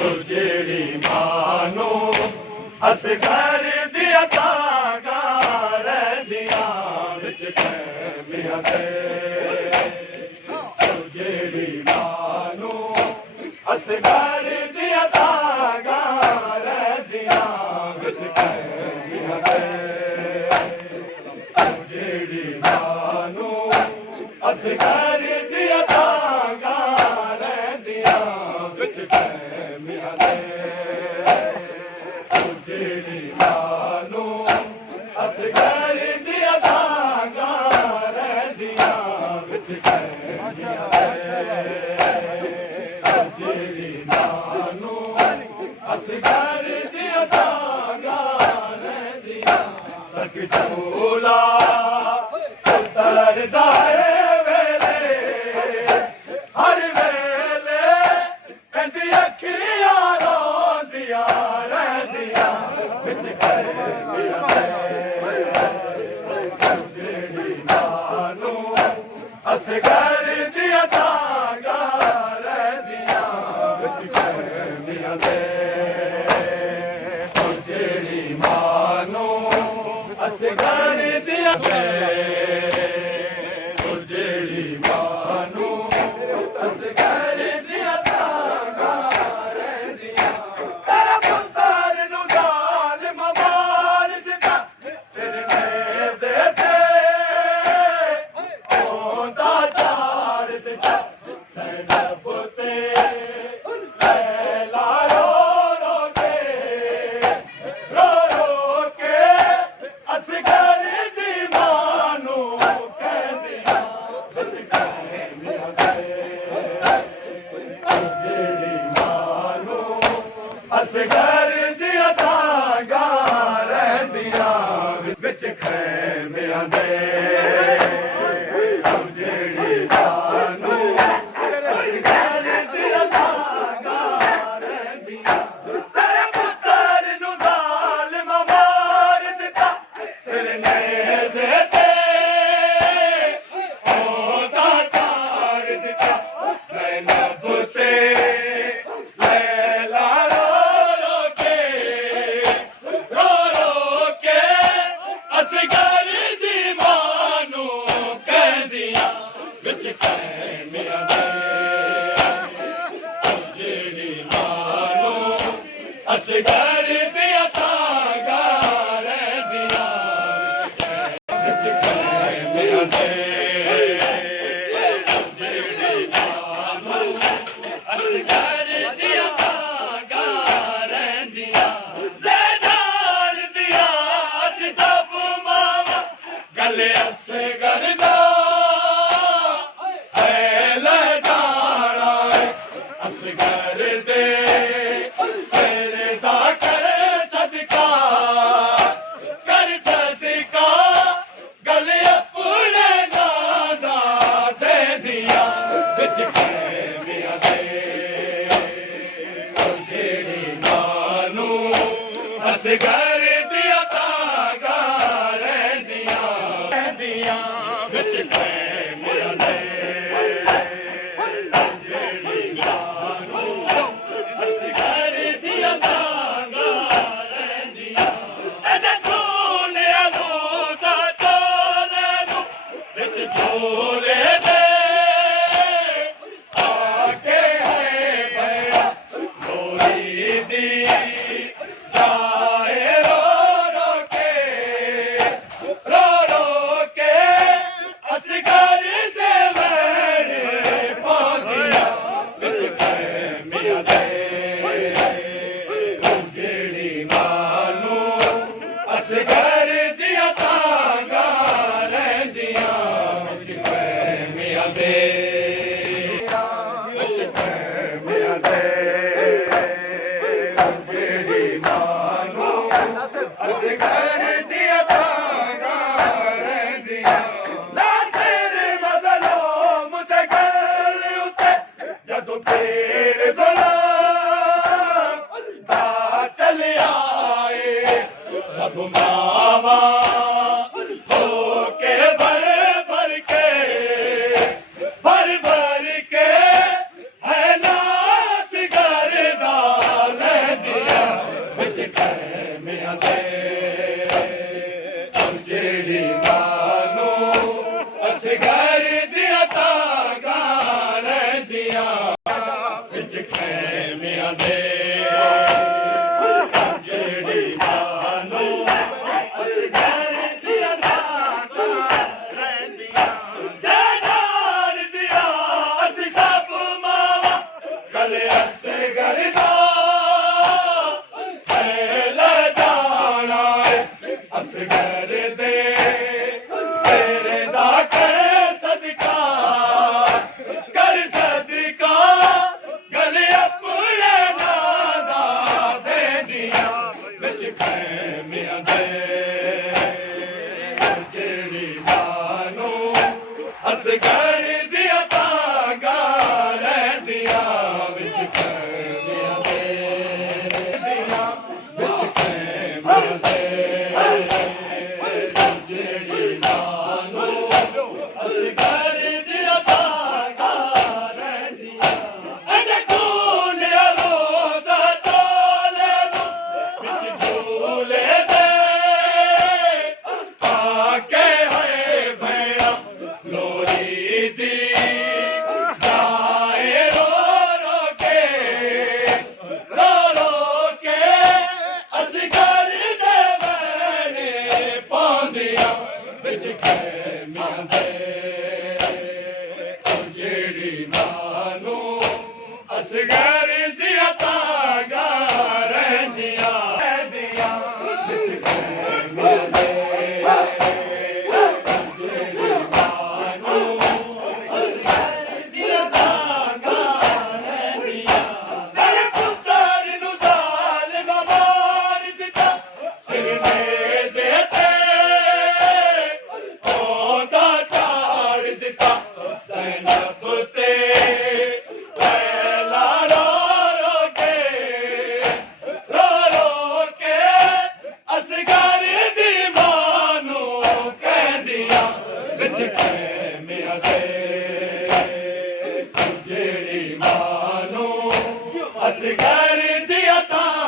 जेड़ी मानो असगर दिया तागा रहदिया विच खैमिया दे जेड़ी मानो असगर दिया तागा रहदिया विच खैमिया दे जेड़ी मानो असगर दिया तागा रहदिया विच खैमिया दे जेड़ी मानो असगर दिया तागा रहदिया विच खैमिया दे जेड़ी मानो असगर दिया तागा रहदिया तक झूला उतरदा है वेले हर वेले कंदी अखियां रोंदिया रहदिया विच खैमिया दे जेड़ी मानो असगर दिया तागा रहदिया विच खैमिया दे जेड़ी मानो असगर दिया जेड़ी मानो असगर दिया तागा रहदिया तेरा पुत्तर नु जालिम मार दिता सिर नेज़े ते ओंदा चार दिता ज़ैनब ते लैला रो रो के असगर दी मानो कहदिया विच खैमिया दे जेड़ी मानो असगर दिया तागा रहदिया विच खैमिया दे जेड़ी मानो असगर दिया तागा रहदिया तेरे पुत्तर नु जालिम मार दिता सिर नेज़े ते ओंदा चार दिता ज़ैनब ते लैला रो रो के असगर दी मानो कहदिया विच खैमिया दे जेड़ी मानो असगर दिया तागा रहदिया विच खैमिया दे जेड़ी मानो असगर दिया तागा रहदिया जे जान दिया अस सब मावा गले असगर दा ले जाना असगर दे सिर दा कर सदका गले अपने नादा दे दिया विच खैमिया दे जेड़ी मानो असगर दिया तागा रहदिया विच खैमिया दे जेड़ी मानो असगर दिया तागा रहदिया एदे झोले रोज़ा चोले नु विच झोले दे आके है भैया गोरी दी जाए रो रो के असगर दे मैंने पादिया विच खैमिया दे जेड़ी मानो असगर दिया तागा रहदिया विच खैमिया दे विच खैमिया दे जेड़ी मानो असगर दिया तागा रहदिया नासिर मज़लूम ते गल उते जदों तेरे ज़ुल्म ਖੈਮਿਆਂ ਦੇ ਜਿਹੜੀ ਮਾਂ ਨੂੰ ਅਸਗਰ ਦੀਆਂ ਤਾਂਗਾਂ ਰਹਿੰਦੀਆਂ ਵਿੱਚ ਖੈਮਿਆਂ ਦੇ ਜਿਹੜੀ ਮਾਂ ਨੂੰ ਅਸਗਰ ਦੀਆਂ ਤਾਂਗਾਂ ਰਹਿੰਦੀਆਂ ਜਾਨ ਦੀਆਂ ਅਸੀਂ ਸਭ ਮਾਵਾਂ ਕਲ ਅਸਗਰ ਦਾ ਅਸਗਰ ਦੇ ਸਿਰ ਦਾ ਕਰ ਸਦਕਾ ਗਲ ਆਪਣੇ ਨਾਂ ਦਾ ਦੇਂਦੀਆਂ ਵਿੱਚ ਖੈਮਿਆਂ ਦੇ ਜਿਹੜੀ ਮਾਂ ਨੂੰ ਅਸਗਰ ਦੀਆਂ ਤਾਂਗਾਂ ਰਹਿੰਦੀਆਂ ਵਿੱਚ ਖੈਮਿਆਂ ਦੇ ਵਿੱਚ ਖੈਮਿਆਂ ਦੇ ਵਿੱਚ ਖੈਮਿਆਂ ਦੇ ਜਿਹੜੀ ਮਾਂ ਨੂੰ ਅਸਗਰ ਦੀਆਂ ਤਾਂਗਾਂ ਰਹਿੰਦੀਆਂ ਵਿੱਚ ਖੈਮਿਆਂ ਦੇ ਜਿਹੜੀ ਮਾਂ ਨੂੰ ਅਸਗਰ ਦੀਆਂ ਤਾਂਗਾਂ ਰਹਿੰਦੀਆਂ ਤੇਰੇ ਪੁੱਤਰ ਨੂੰ ਜ਼ਾਲਿਮ ਮਾਰ ਦਿੱਤਾ ਸਿਰ ਨੇਜ਼ੇ ਤੇ ਜ਼ੈਨਬ ਤੇ ਪਹਿਲਾ ਰੋ ਕੇ ਅਸਗਰ ਦੀ ਮਾਂ ਨੂੰ ਕਹਿੰਦੀਆਂ ਵਿੱਚ ਖੈਮਿਆਂ ਦੇ ਜਿਹੜੀ ਮਾਂ ਨੂੰ ਅਸਗਰ